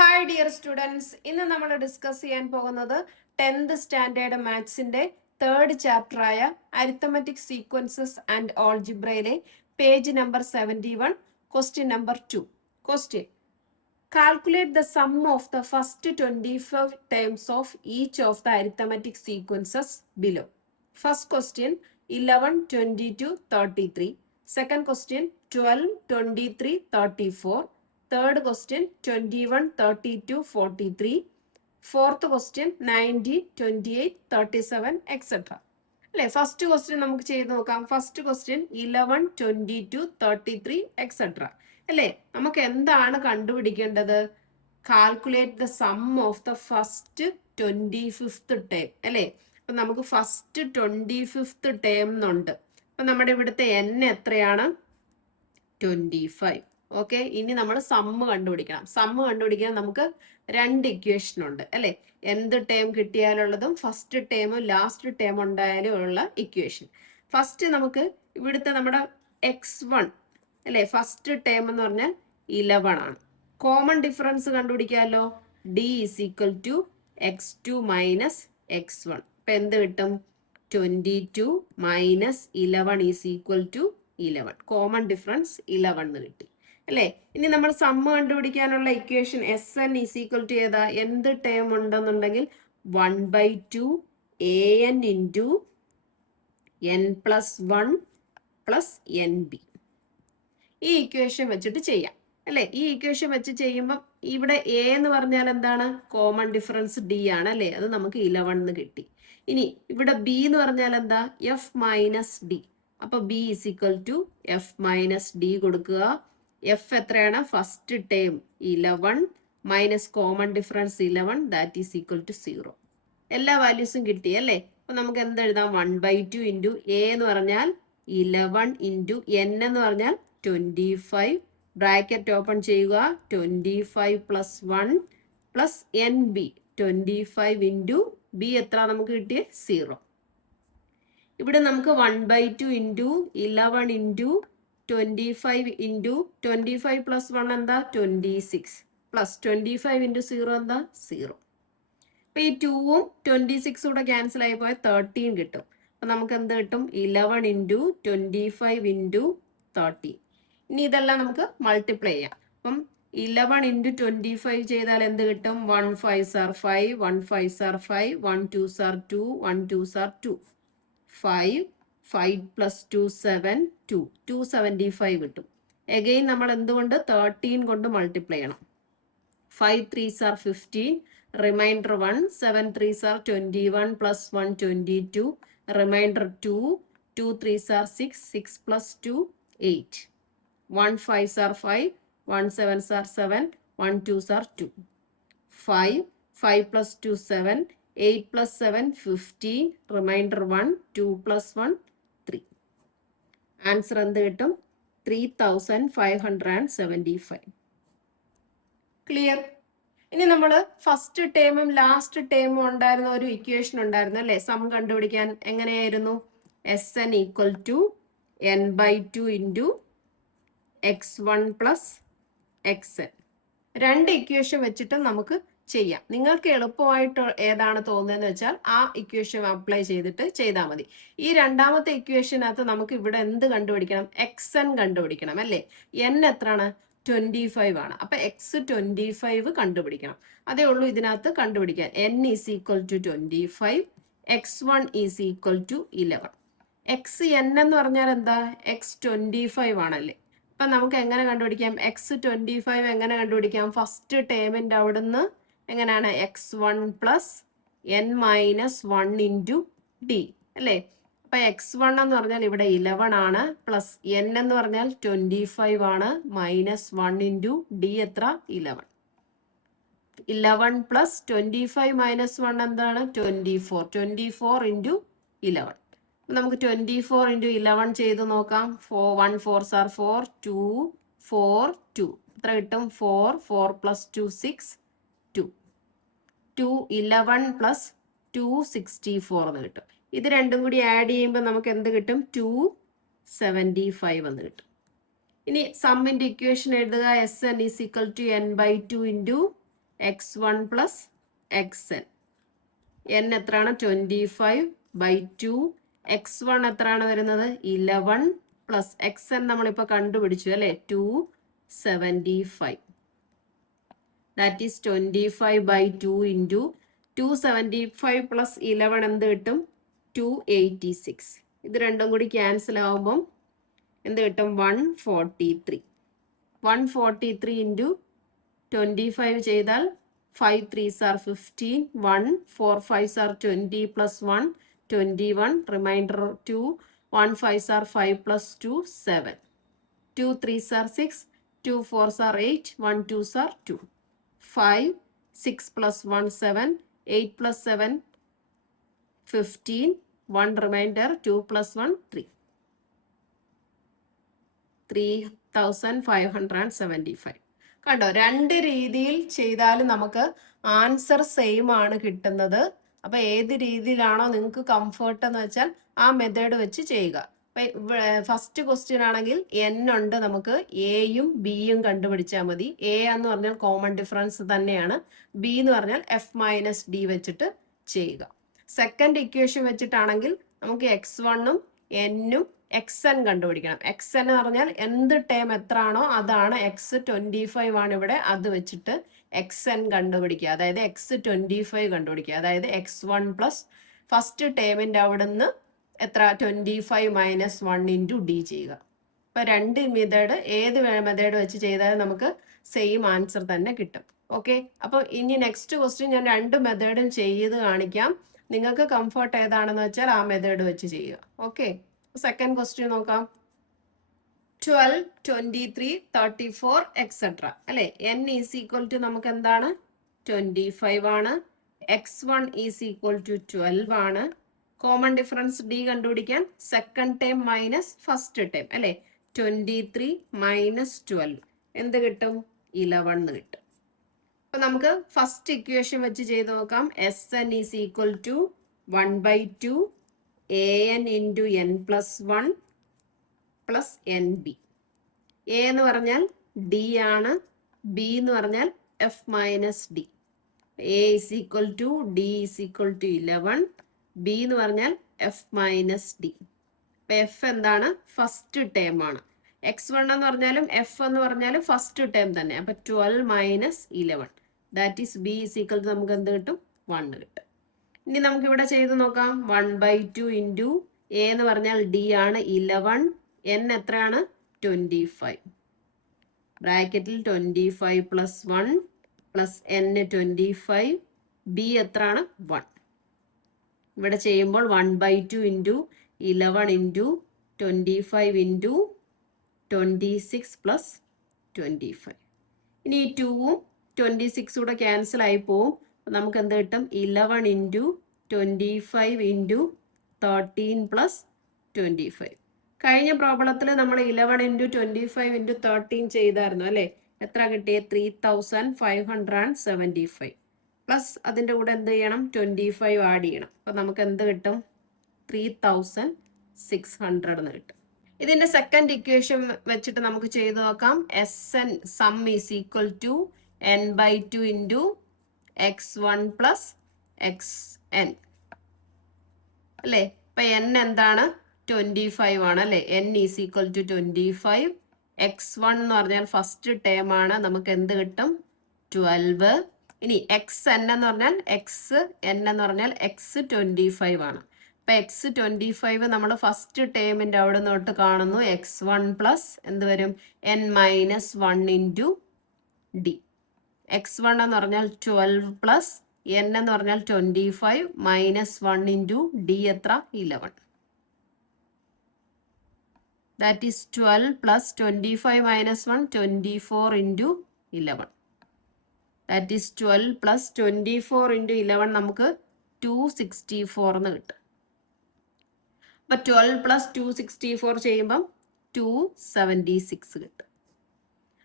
Hi dear students, ഇന്ന് നമ്മൾ discuss ചെയ്യാൻ പോകുന്നത് 10th സ്റ്റാൻഡേർഡ് മാത്സിന്റെ 3rd ചാപ്റ്ററായ അരിത്തമെറ്റിക് സീക്വൻസസ് ആൻഡ് ഓൾജിബ്രയിലെ page number 71, question number 2. Question: calculate the sum of the first 25 terms of each of the arithmetic sequences below. First question 11, 22, 33. Second question 12, 23, 34. Third question 21, 32, 43. Fourth question 19, 28, 37, etc. അല്ലെ, first question നമുക്ക് ചെയ്ത് നോക്കാം. First question 11, 22, 33, etc. അല്ലെ, നമുക്ക് എന്താണ് കണ്ടുപിടിക്കേണ്ടത്? Calculate the sum of the first 25th term. അല്ലെ, അപ്പൊ നമുക്ക് ഫസ്റ്റ് 25th ടേം എന്നുണ്ട്. അപ്പൊ നമ്മുടെ ഇവിടുത്തെ n എത്രയാണ്? 25. ഓക്കെ, ഇനി നമ്മൾ സമ്മ് കണ്ടുപിടിക്കണം. സമ്മ് കണ്ടുപിടിക്കാൻ നമുക്ക് രണ്ട് ഇക്വേഷൻ ഉണ്ട് അല്ലെ. എന്ത് ടേം കിട്ടിയാലുള്ളതും ഫസ്റ്റ് ടേമും ലാസ്റ്റ് ടേം ഉണ്ടായാലും ഉള്ള ഇക്വേഷൻ. ഫസ്റ്റ് നമുക്ക് ഇവിടുത്തെ നമ്മുടെ x1 അല്ലെ, ഫസ്റ്റ് ടേം എന്ന് പറഞ്ഞാൽ 11 ആണ്. കോമൺ ഡിഫറൻസ് കണ്ടുപിടിക്കാമല്ലോ. d = x2 - x1. അപ്പൊ എന്ത് കിട്ടും? 22 - 11 = 11. കോമൺ ഡിഫറൻസ് 11 കിട്ടി അല്ലേ. ഇനി നമ്മൾ സമ്മ് കണ്ടുപിടിക്കാനുള്ള ഇക്വേഷൻ Sn = ഏതാ? എന്ത് ടേം ഉണ്ടെന്നുണ്ടെങ്കിൽ 1/2 an × n+1 + nb. ഈ ഇക്വേഷൻ വെച്ചിട്ട് ചെയ്യാം അല്ലെ. ഈ ഇക്വേഷൻ വെച്ച് ചെയ്യുമ്പോൾ ഇവിടെ a എന്ന് പറഞ്ഞാൽ എന്താണ്? കോമൺ ഡിഫറൻസ് d ആണ് അല്ലെ. അത് നമുക്ക് 11 കിട്ടി. ഇനി ഇവിടെ b എന്ന് പറഞ്ഞാൽ എന്താ? f - d. അപ്പൊ b = f - d കൊടുക്കുക. f എത്രയാണ്? First term 11 minus common difference 11, that is equal to 0. എല്ലാ വാല്യൂസും കിട്ടി അല്ലേ. അപ്പൊ നമുക്ക് എന്ത് എഴുതാം? 1/2 × a എന്ന് പറഞ്ഞാൽ 11 × n എന്ന് പറഞ്ഞാൽ 25. ബ്രാക്കറ്റ് ഓപ്പൺ ചെയ്യുക. 25 + 1 + nb. 25 × b എത്ര നമുക്ക് കിട്ടിയ? 0. ഇവിടെ നമുക്ക് 1/2 × 11 × 25 × 25 + 1 എന്താ? 26 പ്ലസ് 25 × 0 എന്താ? 0. അപ്പൊ ഈ 2ഉം 26 കൂടെ ക്യാൻസൽ ആയി പോയാൽ 13 കിട്ടും. അപ്പൊ നമുക്ക് എന്ത് കിട്ടും? 11 × 25 × 13. ഇനി ഇതെല്ലാം നമുക്ക് മൾട്ടിപ്ലൈ ചെയ്യാം. അപ്പം 11 × 25 ചെയ്താൽ എന്ത് കിട്ടും? 1 5s are 5, 1 5s are 5, 1 2s are 2, 1 2s are 2. 5 5 + 2 7 2 275 കിട്ടും. എഗെയിൻ നമ്മൾ എന്തുകൊണ്ട്? 13 കൊണ്ട് മൾട്ടിപ്ലൈ ചെയ്യണം. 5 3s are 15, remainder 1. 7 3s are 21 + 1 22, remainder 2. 2 3s are 6, 6 + 2 8. 1 5s are 5, 1 7s are 7, 1 2s are 2. 5 5 + 2 7, 8 + 7 15, remainder 1. 2 + 1 3. Answer എന്ത് കിട്ടും? 3575. ക്ലിയർ? ഇനി നമ്മൾ ഫസ്റ്റ് ടേമും ലാസ്റ്റ് ടേമും ഉണ്ടായിരുന്ന ഒരു ഇക്വേഷൻ ഉണ്ടായിരുന്നു അല്ലെ, സം കണ്ടുപിടിക്കാൻ. എങ്ങനെയായിരുന്നു? Sn = n/2 × x1 + xn. രണ്ട് ഇക്വേഷൻ വെച്ചിട്ട് നമുക്ക് ചെയ്യാം. നിങ്ങൾക്ക് എളുപ്പമായിട്ട് ഏതാണ് തോന്നുന്നതെന്ന് വെച്ചാൽ ആ ഇക്വേഷൻ അപ്ലൈ ചെയ്തിട്ട് ചെയ്താൽ മതി. ഈ രണ്ടാമത്തെ ഇക്വേഷനകത്ത് നമുക്ക് ഇവിടെ എന്ത് കണ്ടുപിടിക്കണം? xn കണ്ടുപിടിക്കണം അല്ലേ. n എത്രയാണ്? 25 ആണ്. അപ്പൊ x25 കണ്ടുപിടിക്കണം. അതേ ഉള്ളൂ ഇതിനകത്ത് കണ്ടുപിടിക്കാൻ. n = 25, x1 = 11. xn എന്ന് പറഞ്ഞാൽ എന്താ? x25 ആണല്ലേ. അപ്പൊ നമുക്ക് എങ്ങനെ കണ്ടുപിടിക്കാം? x25 എങ്ങനെ കണ്ടുപിടിക്കാം? ഫസ്റ്റ് ടേമിന്റെ അവിടുന്ന് എങ്ങനെയാണ്? x1 + n - 1 × d അല്ലേ. അപ്പൊ x1 എന്ന് പറഞ്ഞാൽ ഇവിടെ 11 ആണ്, പ്ലസ് n എന്ന് പറഞ്ഞാൽ 25 ആണ്, -1 × d എത്ര? 11. 11 + 25 - 1 എന്താണ്? 24. 24 × 11. നമുക്ക് 24 × 11 ചെയ്ത് നോക്കാം. 1 4s are 4, 2 4 2. എത്ര കിട്ടും? 4 4 + 2 6 2. 2 11 + 2 64 എന്ന് കിട്ടും. ഇത് രണ്ടും കൂടി ആഡ് ചെയ്യുമ്പോൾ നമുക്ക് എന്ത് കിട്ടും? 275 എന്ന് കിട്ടും. ഇനി സമ്മിന്റെ ഇക്വേഷൻ എഴുതുക. Sn = n/2 × x1 plus xn. n എത്രയാണ് 25/2. x1 എത്രയാണ് വരുന്നത് 11 പ്ലസ് xn നമ്മളിപ്പോൾ കണ്ടുപിടിച്ചു അല്ലേ 275. ദാറ്റ് ഈസ് 25/2 ഇൻറ്റു 275 പ്ലസ് 11 എന്ത് കിട്ടും 286. ഇത് രണ്ടും കൂടി ക്യാൻസൽ ആവുമ്പം എന്ത് കിട്ടും 143. 143 ഇൻറ്റു 25 ചെയ്താൽ 5 3s are 15, 1 4 5s are 20 plus 1 21, remainder 2, 1 5s are 5 plus 2 7, 2 3s are 6, 2 4s are 8, 1 2s are 2, 5 6 plus 1 7, 8 plus 7 15, 1 remainder 2 plus 1 3, 3575. കണ്ടോ, രണ്ട് രീതിയിൽ ചെയ്താലും നമുക്ക് ആൻസർ സെയിം ആണ് കിട്ടുന്നത്. അപ്പൊ ഏത് രീതിയിലാണോ നിങ്ങൾക്ക് കംഫർട്ട് എന്ന് വെച്ചാൽ ആ മെത്തേഡ് വെച്ച് ചെയ്യുക. ഫസ്റ്റ് ക്വസ്റ്റ്യൻ ആണെങ്കിൽ n ഉണ്ട്, നമുക്ക് എയും ബിയും കണ്ടുപിടിച്ചാൽ മതി. എ എന്ന് പറഞ്ഞാൽ കോമൺ ഡിഫറൻസ് തന്നെയാണ്, ബി എന്ന് പറഞ്ഞാൽ f-d വെച്ചിട്ട് ചെയ്യുക. സെക്കൻഡ് ഇക്വേഷൻ വെച്ചിട്ടാണെങ്കിൽ നമുക്ക് x1ഉം n-ഉം xn കണ്ടുപിടിക്കണം. xn എന്ന് പറഞ്ഞാൽ എന്ത് ടേം എത്ര ആണോ അതാണ്. x25 ആണ് ഇവിടെ, അത് വെച്ചിട്ട് xn കണ്ടുപിടിക്കുക, അതായത് x25 കണ്ടുപിടിക്കുക. അതായത് x1 പ്ലസ് ഫസ്റ്റ് ടേമിന്റെ അവിടെ നിന്ന് എത്ര 25 മൈനസ് 1 ഇൻറ്റു d ചെയ്യുക. ഇപ്പൊ രണ്ട് മെത്തേഡ്, ഏത് മെത്തേഡ് വെച്ച് ചെയ്താലും നമുക്ക് സെയിം ആൻസർ തന്നെ കിട്ടും. ഓക്കെ, അപ്പൊ ഇനി നെക്സ്റ്റ് ക്വസ്റ്റ്യൻ ഞാൻ രണ്ട് മെത്തേഡും ചെയ്ത് കാണിക്കാം. നിങ്ങൾക്ക് കംഫർട്ട് ഏതാണെന്ന് വെച്ചാൽ ആ മെത്തേഡ് വെച്ച് ചെയ്യുക. ഓക്കെ, സെക്കൻഡ് ക്വസ്റ്റ്യൻ നോക്കാം. 12 23 34 എക്സെട്ര അല്ലെ. n ഈസ് ഈക്വൽ ടു നമുക്ക് എന്താണ് 25 ആണ്. x1 ഈസ് ഈക്വൽ ടു 12 ആണ്. കോമൺ ഡിഫറൻസ് d കണ്ടുപിടിക്കാൻ second term minus first term അല്ലെ. 23 മൈനസ് 12 എന്ത് കിട്ടും 11 കിട്ടും. അപ്പൊ നമുക്ക് ഫസ്റ്റ് ഇക്വേഷൻ വെച്ച് ചെയ്ത് നോക്കാം. Sn is equal to 1/2 an into n plus 1 plus N B. A എന്ന് പറഞ്ഞാൽ ഡി ആണ്, ബി എന്ന് പറഞ്ഞാൽ F minus D. A is equal to D is equal to 11, B എന്ന് പറഞ്ഞാൽ എഫ് മൈനസ് ഡി. അപ്പൊ എഫ് എന്താണ് ഫസ്റ്റ് ടേം ആണ്. x1 എന്ന് പറഞ്ഞാലും എഫ് എന്ന് പറഞ്ഞാലും ഫസ്റ്റ് ടേം തന്നെ. അപ്പൊ 12 minus 11 that is B is equal to നമുക്ക് എന്ത് കിട്ടും 1 കിട്ടും. ഇനി നമുക്ക് ഇവിടെ ചെയ്ത് നോക്കാം. 1/2 ഇൻറ്റു എ എന്ന് പറഞ്ഞാൽ ഡി ആണ് 11, n എത്രയാണ് 25, ബ്രാക്കറ്റിൽ 25 പ്ലസ് 1 പ്ലസ് n 25, ബി എത്രയാണ് 1. ഇവിടെ ചെയ്യുമ്പോൾ 1/2 ഇൻറ്റു 11 ഇൻറ്റു 25 ഇൻറ്റു 26 പ്ലസ് 25. ഇനി ഈ 2ഉം 26 കൂടെ ക്യാൻസൽ ആയി പോവും. നമുക്ക് എന്ത് കിട്ടും 11 ഇൻറ്റു 25 ഇൻറ്റു 13 പ്ലസ് 25. കഴിഞ്ഞ പ്രോബ്ലത്തിൽ നമ്മൾ 11 ഇൻറ്റു 25 ഇൻറ്റു 13 ചെയ്തായിരുന്നു അല്ലേ. എത്ര കിട്ടിയ 3575 പ്ലസ് അതിൻ്റെ കൂടെ എന്ത് ചെയ്യണം 25 ആഡ് ചെയ്യണം. അപ്പം നമുക്ക് എന്ത് കിട്ടും 3600 എന്ന് കിട്ടും. ഇതിന്റെ സെക്കൻഡ് ഇക്വേഷൻ വെച്ചിട്ട് നമുക്ക് ചെയ്ത് നോക്കാം. Sn sum is equal to n/2 into x1 plus xn അല്ലേ. ഇപ്പൊ n എന്താണ് 25 ആണ് അല്ലേ. n is equal to 25. x1 എന്ന് പറഞ്ഞാൽ ഫസ്റ്റ് ടേം ആണ്, നമുക്ക് എന്ത് കിട്ടും 12. ഇനി xn എന്ന് പറഞ്ഞാൽ xn എന്ന് പറഞ്ഞാൽ x25 ആണ്. അപ്പൊ x25 നമ്മൾ ഫസ്റ്റ് ടേമിന്റെ അവിടെ നിന്നോട്ട് കാണുന്നു. x1 പ്ലസ് എന്ത് വരും n minus 1 into D. x1 എന്ന് പറഞ്ഞാൽ 12 പ്ലസ് n എന്ന് പറഞ്ഞാൽ 25 മൈനസ് 1 ഇൻറ്റു ഡി എത്ര 11. That is 12 plus 25 minus 1 24 into 11. That is 12 plus 24 into 11 നമുക്ക് 264 എന്ന് കിട്ടും. അപ്പൊ 12 പ്ലസ് 264 ചെയ്യുമ്പം 276 കിട്ടും.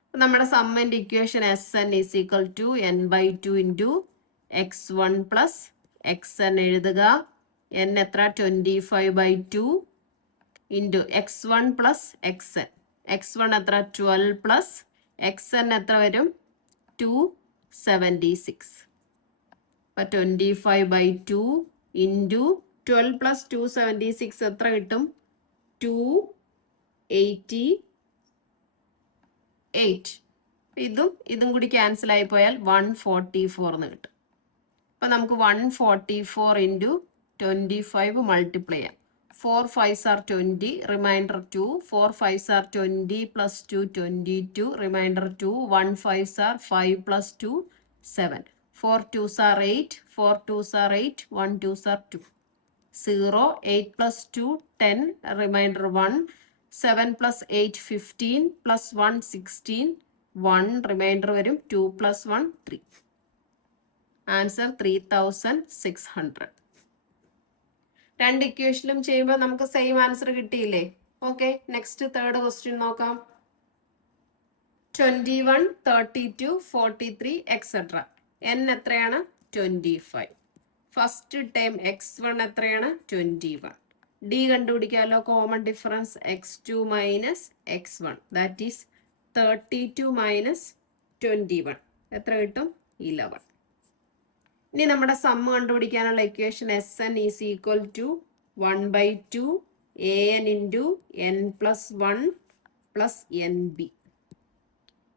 അപ്പൊ നമ്മുടെ സമ്മിന്റെ equation Sn is equal to n/2 into x1 plus xn എഴുതുക. n എത്ര 25/2 into x1 plus xn. x1 എത്ര 12 പ്ലസ് xn എത്ര വരും 2 76. അപ്പോൾ 25/2 ഇൻറ്റു 12 + 276 എത്ര കിട്ടും? 288. ഇതും കൂടി ക്യാൻസൽ ആയി പോയാൽ 144 എന്ന് കിട്ടും. അപ്പം നമുക്ക് 144 ഇൻറ്റു 25 മൾട്ടിപ്ലൈ ചെയ്യാം. 4 5s are 20, remainder 2. 4 5s are 20 + 2 22, remainder 2. 1 5s are 5 + 2 7. 4 2s are 8, 4 2s are 8, 1 2s are 2. 0, 8 + 2 10, reminder 1. 7 + 8 15 + 1 16, 1 reminder വരും. 2 + 1 3. ആൻസർ 3600. രണ്ട് ഇക്വേഷനിലും ചെയ്യുമ്പോൾ നമുക്ക് സെയിം ആൻസർ കിട്ടിയില്ലേ? ഓക്കെ, നെക്സ്റ്റ് തേർഡ് ക്വസ്റ്റ്യൻ നോക്കാം. 21 32 43 എക്സെട്ര. n എത്രയാണ്? 25. ഫസ്റ്റ് ടൈം x1 എത്രയാണ്? 21. d കണ്ടുപിടിക്കാമല്ലോ. Common difference x2 minus x1, that is 32 minus 21 എത്ര കിട്ടും? 11. ഇനി നമ്മുടെ സമ്മ് കണ്ടുപിടിക്കാനുള്ള equation Sn is equal to 1/2 an into n + 1 + nb.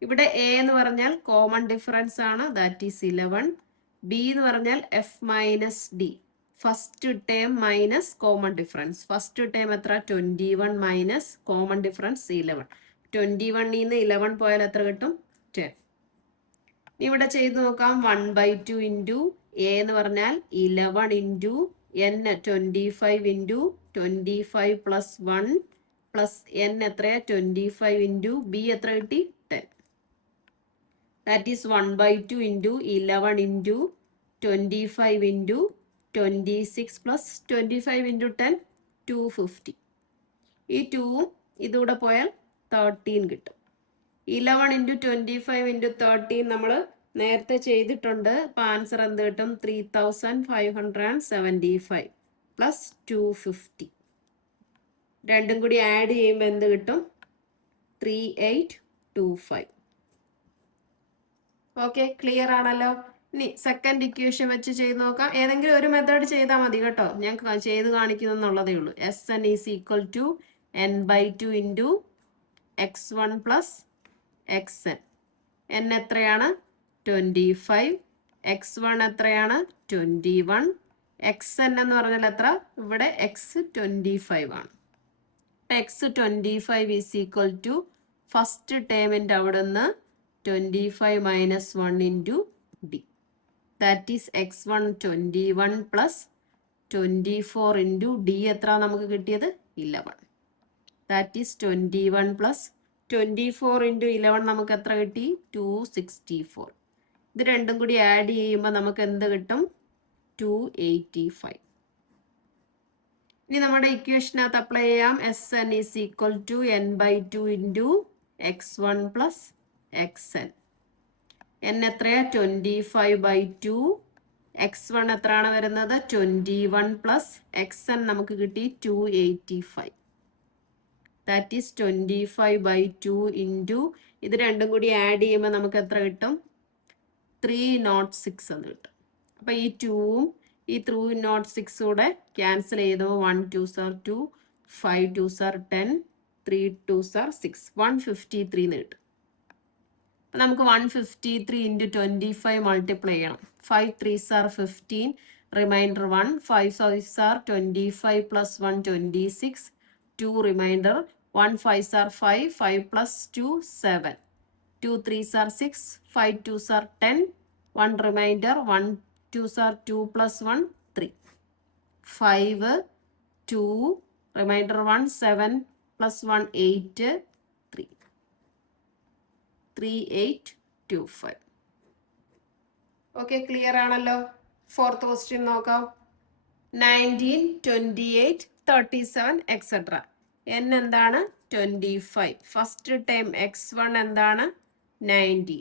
ഇവിടെ a എന്ന് പറഞ്ഞാൽ കോമൺ ഡിഫറൻസ് ആണ്, ദാറ്റ് ഈസ് 11. b എന്ന് പറഞ്ഞാൽ f minus d, first term minus common difference. First term എത്ര? 21 മൈനസ് കോമൺ ഡിഫറൻസ് 11. 21 നിന്ന് 11 പോയാൽ എത്ര കിട്ടും? 10. ഇവിടെ ചെയ്ത് നോക്കാം. 1/2 ഇൻറ്റു a എന്ന് പറഞ്ഞാൽ 11 ഇൻറ്റു n 25 ഇൻറ്റു 25 + 1 + n എത്രയാ? 25 ഇൻറ്റു b എത്ര കിട്ടി? 10. That is 1/2 into 11 into 25 into 26 + 25 into 10 250. ഈ 2 ഇതൂടെ പോയാൽ 13 കിട്ടും. 11 ഇൻറ്റു 25 ഇൻറ്റു 13 നമ്മൾ നേരത്തെ ചെയ്തിട്ടുണ്ട്. അപ്പോൾ ആൻസർ എന്ത് കിട്ടും? 3575 + 250. രണ്ടും കൂടി ആഡ് ചെയ്യുമ്പോൾ എന്ത് കിട്ടും? 3825. ഓക്കെ, ക്ലിയർ ആണല്ലോ. ഇനി സെക്കൻഡ് ഇക്വേഷൻ വെച്ച് ചെയ്ത് നോക്കാം. ഏതെങ്കിലും ഒരു മെത്തേഡ് ചെയ്താൽ മതി കേട്ടോ, ഞാൻ ചെയ്ത് കാണിക്കുന്നുള്ളതേ ഉള്ളൂ. Sn is equal to n/2 into x1 + xn. n എത്രയാണ്? 25. x1 എത്രയാണ്? 21. xn എന്ന് പറഞ്ഞാൽ എത്ര? ഇവിടെ x 25 ആണ്. x 25 is equal to first ടേമിൻ്റെ അവിടെ നിന്ന് 25 minus 1 into d. That is x1 21 + 24 into d എത്ര നമുക്ക് കിട്ടിയത്? 11. ദാറ്റ് ഈസ് 21 + 24 ഇൻറ്റു 11 നമുക്ക് എത്ര കിട്ടി? 264. ഇത് രണ്ടും കൂടി ആഡ് ചെയ്യുമ്പോൾ നമുക്ക് എന്ത് കിട്ടും? 285. ഇനി നമ്മുടെ ഇക്വേഷനകത്ത് അപ്ലൈ ചെയ്യാം. Sn is equal to n/2 into x1 + xn. n എത്രയാ? 25/2. x1 എത്രയാണ് വരുന്നത്? 21 + xn നമുക്ക് കിട്ടി 285. ദാറ്റ് ഈസ് 25/2 ഇൻറ്റു ഇത് രണ്ടും കൂടി ആഡ് ചെയ്യുമ്പോൾ നമുക്ക് എത്ര കിട്ടും? 306 എന്ന് കിട്ടും. അപ്പോൾ ഈ 2ഉം ഈ 306 കൂടെ ക്യാൻസൽ ചെയ്തപ്പോൾ 1 2s are 2, 5 2s are 10, 3 2s are 6, 153 എന്ന് കിട്ടും. അപ്പം നമുക്ക് 153 ഇൻറ്റു 25 മൾട്ടിപ്ലൈ ചെയ്യണം. 5 3s are 15, remainder 1. 5 5s are 25 + 1 26, 2 remainder. 1 5s are 5, 5 + 2 7, 2 3s are 6, 5 2s are 10, 1 remainder. 1 2s are 2 + 1 3, 5 2 remainder 1 7 + 1 8 3, 3825. Okay, clear ആണല്ലോ. ഫോർത്ത് ക്വസ്റ്റ്യൻ നോക്കാം. 19 28 37 എക്സെട്ര. n എന്താണ്? 25. First time x1 എന്താണ്? 19.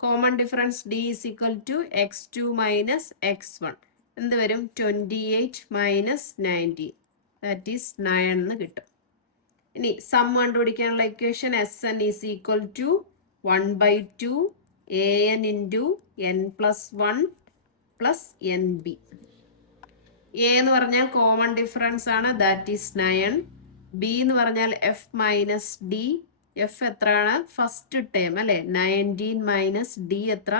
Common difference d is equal to x2 minus x1. എന്ത് വരും? 28 minus 19, that is 9 എന്ന് കിട്ടും. ഇനി sum കണ്ടുപിടിക്കാനുള്ള equation Sn is equal to 1/2 an into n plus 1 plus N B. A എന്ന് പറഞ്ഞാൽ കോമൺ ഡിഫറൻസ് ആണ്, ദാറ്റ് ഈസ് 9. ബി എന്ന് പറഞ്ഞാൽ എഫ് മൈനസ് ഡി. എഫ് എത്രയാണ്? ഫസ്റ്റ് ടേം അല്ലെ, 19 മൈനസ് ഡി എത്ര?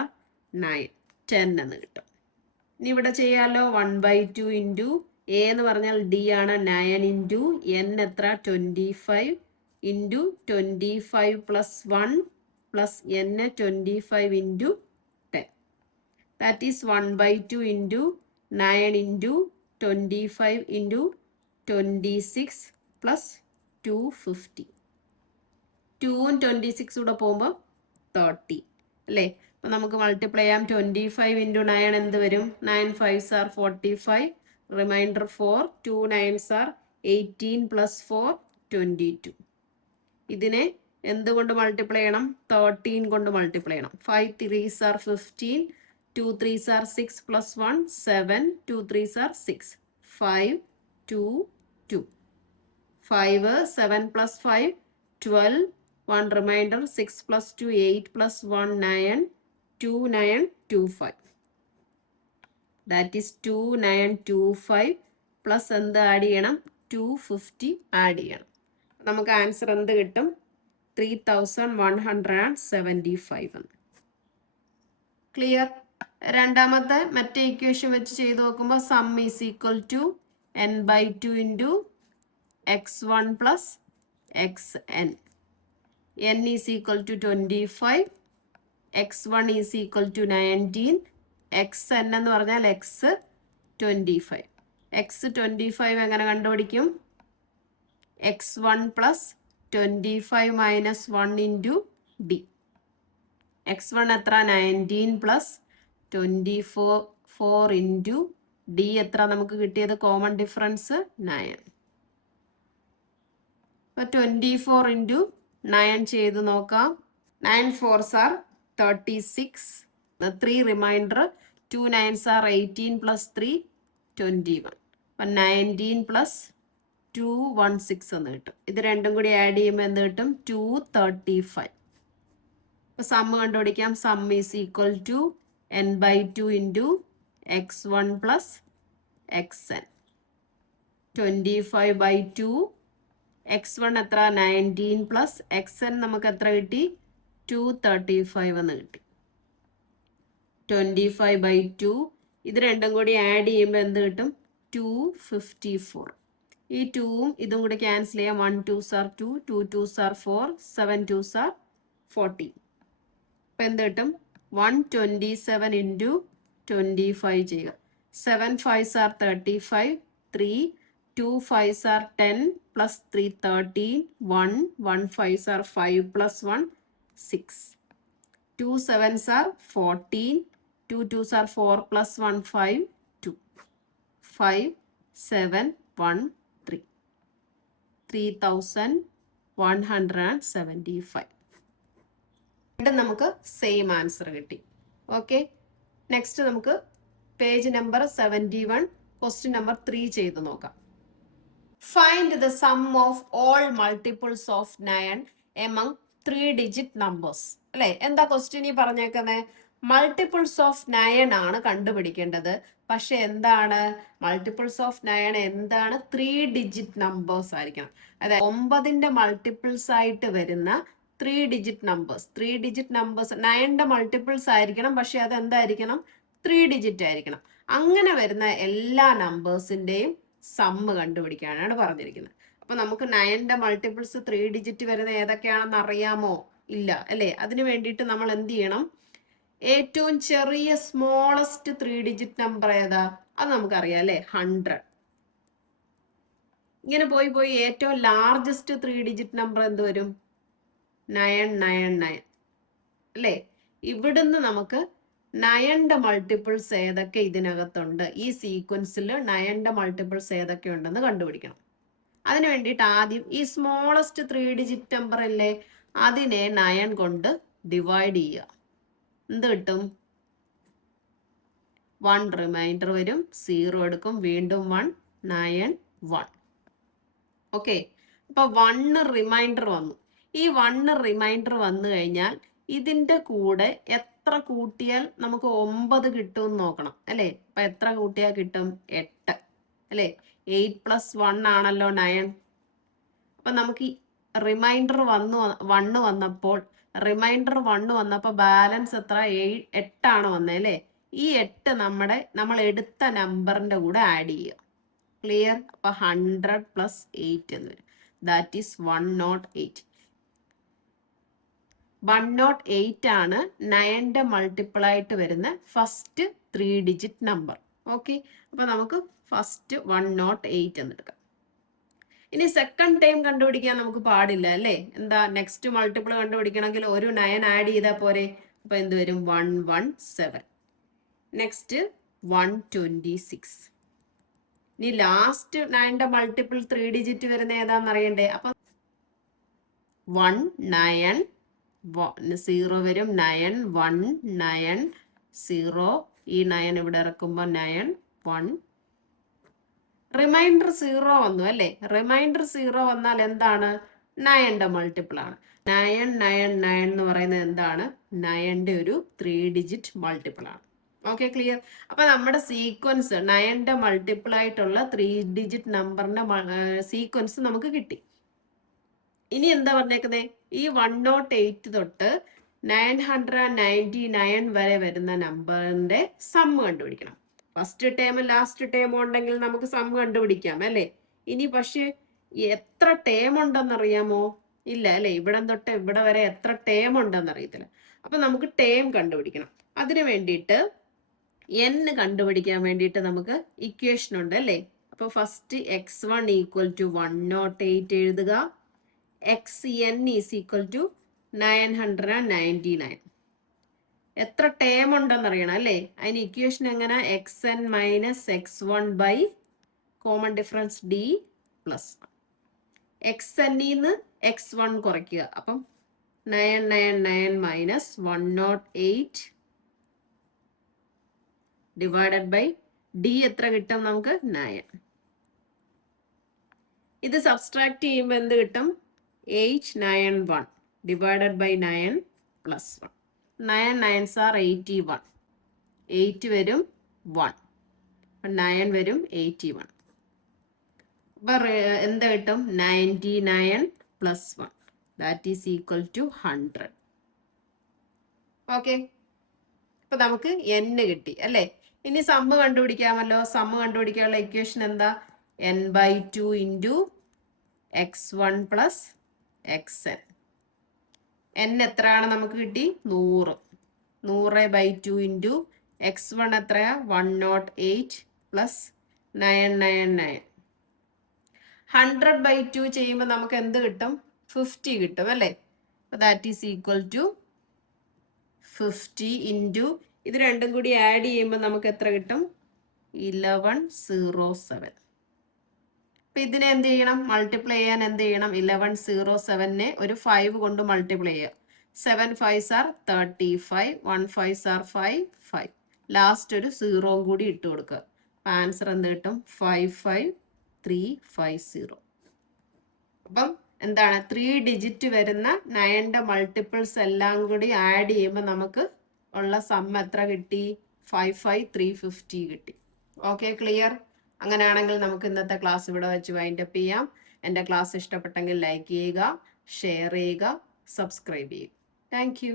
9, 10 എന്ന് കിട്ടും. ഇനി ഇവിടെ ചെയ്യാലോ, 1/2 ഇൻറ്റു എ എന്ന് പറഞ്ഞാൽ ഡി ആണ്, 9 ഇൻറ്റു എൻ എത്ര? 25 into 25 plus 1 plus N 25 into 10. That is 1/2 into 9 into 25 into 26 plus 250. 2ഉം 26 കൂടെ പോകുമ്പോൾ 30 അല്ലേ. അപ്പം നമുക്ക് മൾട്ടിപ്ലൈ ചെയ്യാം. 25 ഇൻറ്റു 9 എന്ത് വരും? 9 5s are 45, reminder 4, 2 9s are 18 plus 4 22. ഇതിനെ എന്തുകൊണ്ട് മൾട്ടിപ്ലൈ ചെയ്യണം? 13 കൊണ്ട് മൾട്ടിപ്ലൈ ചെയ്യണം. 5 3s are 15, 2 3s are 6 plus 1 7, 2 3s are 6, 5 2 2, 5 7 plus 5 12, 1 remainder, 6 plus 2 8 plus 1 9, 2 9 2 5. That is 2 9 2 5 plus എന്ത് ആഡ് ചെയ്യണം? 250 ആഡ് ചെയ്യണം. നമുക്ക് ആൻസർ എന്ത് കിട്ടും? 3175. ക്ലിയർ? രണ്ടാമത്തെ മറ്റേ ഇക്വേഷൻ വെച്ച് ചെയ്ത് നോക്കുമ്പോൾ sum is equal to n/2 into x1 plus xn. n is equal to 25, x1 is equal to 19, xn എന്ന് പറഞ്ഞാൽ x 25. x 25 എങ്ങനെ കണ്ടുപിടിക്കും? x1 plus 25 minus 1 into D. x1 എത്ര? 19 പ്ലസ് 24 ഇൻറ്റു ഡി എത്ര നമുക്ക് കിട്ടിയത്? Common difference 9. അപ്പോൾ 24 into 9 ചെയ്ത് നോക്കാം. 9 4s are 36, 3 reminder, 2 9s are 18 plus 3 21. അപ്പം 19 പ്ലസ് 216 എന്ന് കിട്ടും. ഇത് രണ്ടും കൂടി ആഡ് ചെയ്യുമ്പോൾ എന്ത് കിട്ടും? 235. അപ്പോൾ സമ്മ് കണ്ടുപിടിക്കാം. Sum is equal to n/2 into x1 plus xn. 25/2, x1 എത്ര? 19 പ്ലസ് xn നമുക്ക് എത്ര കിട്ടി? 235 എന്ന് കിട്ടി. 25/2 ഇത് രണ്ടും കൂടി ആഡ് ചെയ്യുമ്പോൾ എന്ത് കിട്ടും? 254. ഈ 2ഉം ഇതും കൂടി ക്യാൻസൽ ചെയ്യാം. 1 2s are 2, 2 2s are 4, 7 2s are 14. അപ്പം എന്ത് കിട്ടും? 127 ഇൻറ്റു 25 ചെയ്യുക. 7 5s are 35, 3 2 5s are 10 plus 3 13, 1 1 5s are 5 plus 1 6, 2 7s are 14, 2 2s are 4 plus 1 5 2, 5 7 1 3, 3175. നമുക്ക് സെയിം ആൻസർ കിട്ടി. ഓക്കെ, നെക്സ്റ്റ് നമുക്ക് പേജ് നമ്പർ 71 ക്വസ്റ്റ്യൻ നമ്പർ 3 ചെയ്ത് നോക്കാം. Find the sum of all multiples of 9 among 3-digit numbers. അല്ലെ, എന്താ question ഈ പറഞ്ഞേക്കുന്നത്? Multiples of 9 ആണ് കണ്ടുപിടിക്കേണ്ടത്. പക്ഷെ എന്താണ് മൾട്ടിപ്പിൾസ് ഓഫ് 9? എന്താണ്? 3-digit നമ്പേഴ്സ് ആയിരിക്കണം. അതായത് 9ന്റെ മൾട്ടിപ്പിൾസ് ആയിട്ട് വരുന്ന 3-digit numbers. 3-digit numbers 9ന്റെ multiples ആയിരിക്കണം, പക്ഷെ അത് എന്തായിരിക്കണം? 3-digit ആയിരിക്കണം. അങ്ങനെ വരുന്ന എല്ലാ നമ്പേഴ്സിന്റെയും സമ്മ് കണ്ടുപിടിക്കാനാണ് പറഞ്ഞിരിക്കുന്നത്. അപ്പൊ നമുക്ക് 9ന്റെ മൾട്ടിപ്പിൾസ് 3-digit വരുന്ന ഏതൊക്കെയാണെന്ന് അറിയാമോ? ഇല്ല അല്ലെ. അതിന് വേണ്ടിയിട്ട് നമ്മൾ എന്ത് ചെയ്യണം? ഏറ്റവും ചെറിയ സ്മോളസ്റ്റ് 3-digit നമ്പർ ഏതാ? അത് നമുക്കറിയാം അല്ലെ, 100. ഇങ്ങനെ പോയി പോയി ഏറ്റവും ലാർജസ്റ്റ് 3-digit നമ്പർ എന്ത് വരും? 999 അല്ലേ. ഇവിടുന്ന് നമുക്ക് 9ന്റെ മൾട്ടിപ്പിൾസ് ഏതൊക്കെ ഇതിനകത്തുണ്ട്, ഈ സീക്വൻസിൽ 9ന്റെ മൾട്ടിപ്പിൾസ് ഏതൊക്കെ ഉണ്ടെന്ന് കണ്ടുപിടിക്കണം. അതിന് വേണ്ടിയിട്ട് ആദ്യം ഈ സ്മോളസ്റ്റ് 3-digit നമ്പർ അല്ലേ, അതിനെ 9 കൊണ്ട് ഡിവൈഡ് ചെയ്യുക. എന്ത് കിട്ടും? 1 റിമൈൻഡർ വരും, 0 എടുക്കും, വീണ്ടും 1 9 1. ഓക്കെ, അപ്പൊ 1 റിമൈൻഡർ വന്നു. ഈ 1 റിമൈൻഡർ വന്നു കഴിഞ്ഞാൽ ഇതിൻ്റെ കൂടെ എത്ര കൂട്ടിയാൽ നമുക്ക് 9 കിട്ടും നോക്കണം അല്ലേ. അപ്പൊ എത്ര കൂട്ടിയാൽ കിട്ടും? 8 അല്ലേ. 8 + 1 ആണല്ലോ 9. അപ്പൊ നമുക്ക് റിമൈൻഡർ 1 വന്നപ്പോൾ ബാലൻസ് എത്ര? 8 ആണ് വന്നത് അല്ലേ. ഈ 8 നമ്മൾ എടുത്ത നമ്പറിന്റെ കൂടെ ആഡ് ചെയ്യുക. ക്ലിയർ? അപ്പൊ 100 + 8 എന്ന് വരും. That is 108. 108 ആണ് 9ന്റെ മൾട്ടിപ്പിൾ ആയിട്ട് വരുന്ന ഫസ്റ്റ് 3 ഡിജിറ്റ് നമ്പർ. ഓക്കെ, അപ്പൊ നമുക്ക് ഫസ്റ്റ് 108 എന്ന് എടുക്കാം. ഇനി സെക്കൻഡ് ടൈം കണ്ടുപിടിക്കാൻ നമുക്ക് പാടില്ല അല്ലേ. എന്താ, നെക്സ്റ്റ് മൾട്ടിപ്പിൾ കണ്ടുപിടിക്കണമെങ്കിൽ ഒരു 9 ആഡ് ചെയ്താൽ പോരെ. അപ്പൊ എന്ത് വരും? 117. നെക്സ്റ്റ് 126. ഇനി ലാസ്റ്റ് 9ന്റെ മൾട്ടിപ്പിൾ 3 ഡിജിറ്റ് വരുന്ന ഏതാന്ന് അറിയണ്ടേ. അപ്പൊ 0 വരും. 910. ഈ 9 ഇവിടെ ഇറക്കുമ്പോൾ 9 1. റിമൈൻഡർ 0 വന്നു അല്ലേ. റിമൈൻഡർ 0 വന്നാൽ എന്താണ്? 9ന്റെ മൾട്ടിപ്പിൾ ആണ്. 999 എന്ന് പറയുന്നത് എന്താണ്? 9ന്റെ ഒരു 3 ഡിജിറ്റ് മൾട്ടിപ്പിൾ ആണ്. Okay, clear? അപ്പൊ നമ്മുടെ സീക്വൻസ് 9ന്റെ മൾട്ടിപ്പിൾ ആയിട്ടുള്ള 3 ഡിജിറ്റ് നമ്പറിന്റെ സീക്വൻസ് നമുക്ക് കിട്ടി. ഇനി എന്താ പറഞ്ഞേക്കുന്നത്? ഈ 108 തൊട്ട് 999 വരെ വരുന്ന നമ്പറിന്റെ സം കണ്ടുപിടിക്കണം. ഫസ്റ്റ് ടേം ലാസ്റ്റ് ടേം ഉണ്ടെങ്കിൽ നമുക്ക് സം കണ്ടുപിടിക്കാം അല്ലേ. ഇനി പക്ഷെ എത്ര ടേം ഉണ്ടെന്നറിയാമോ? ഇല്ല അല്ലെ. ഇവിടെ തൊട്ട് ഇവിടെ വരെ എത്ര ടേം ഉണ്ടെന്ന് അറിയത്തില്ല. അപ്പൊ നമുക്ക് ടേം കണ്ടുപിടിക്കണം. അതിനു വേണ്ടിയിട്ട് n കണ്ടുപിടിക്കാൻ വേണ്ടിയിട്ട് നമുക്ക് ഇക്വേഷൻ ഉണ്ട് അല്ലേ. അപ്പൊ ഫസ്റ്റ് x1 = 108 എഴുതുക. xn = 999. എത്ര ടേം ഉണ്ടെന്ന് അറിയണം അല്ലേ. അതിന് ഇക്വേഷൻ എങ്ങനെ? xn - x1 common difference d + 1. xn ന്ന് x1 കുറയ്ക്കുക. അപ്പം 999 - 108 ഡിവൈഡഡ് ബൈ d എത്ര കിട്ടും നമുക്ക്? 9. ഇത് സബ്സ്ട്രാക്ട് ചെയ്യുമ്പോൾ എന്ത് കിട്ടും? 891 ഡിവൈഡഡ് ബൈ 9 + 1. 9 9s are 81. 8 വരും 1. 9 വരും 81. അപ്പൊ എന്ത് കിട്ടും? 99 + 1. That is equal to 100. Okay, ഇപ്പൊ നമുക്ക് n കിട്ടി അല്ലേ. ഇനി സമ്മ് കണ്ടുപിടിക്കാമല്ലോ. സമ്മ് കണ്ടുപിടിക്കാനുള്ള ഇക്വേഷൻ എന്താ? n/2 × x1 + xn. n എത്രയാണ് നമുക്ക് കിട്ടി? 100. 100/2 × x1 എത്രയാ? 108 + 999. 100/2 ചെയ്യുമ്പോൾ നമുക്ക് എന്ത് കിട്ടും? 50 കിട്ടും അല്ലേ. ദാറ്റ് ഈസ് ഈക്വൽ ടു 50 × ഇത് രണ്ടും കൂടി ആഡ് ചെയ്യുമ്പോൾ നമുക്ക് എത്ര കിട്ടും? 1107. അപ്പൊ ഇതിനെ എന്ത് ചെയ്യണം? മൾട്ടിപ്ലൈ ചെയ്യാൻ എന്ത് ചെയ്യണം? 1107നെ ഒരു 5 കൊണ്ട് മൾട്ടിപ്ലൈ ചെയ്യുക. 7 5s are 35. 1 5s are 5 5. Last ഒരു 0 കൂടി ഇട്ട് കൊടുക്കുക. ആൻസർ എന്ത് കിട്ടും? 55350. അപ്പം എന്താണ്? 3 ഡിജിറ്റ് വരുന്ന 9ന്റെ മൾട്ടിപ്പിൾസ് എല്ലാം കൂടി ആഡ് ചെയ്യുമ്പോൾ നമുക്ക് ഉള്ള സം എത്ര കിട്ടി? 55350 കിട്ടി. Okay, clear? അങ്ങനെയാണെങ്കിൽ നമുക്ക് ഇന്നത്തെ ക്ലാസ് ഇവിടെ വെച്ച് വൈൻഡപ്പ് ചെയ്യാം. എൻ്റെ ക്ലാസ് ഇഷ്ടപ്പെട്ടെങ്കിൽ ലൈക്ക് ചെയ്യുക, ഷെയർ ചെയ്യുക, സബ്സ്ക്രൈബ് ചെയ്യുക. Thank you.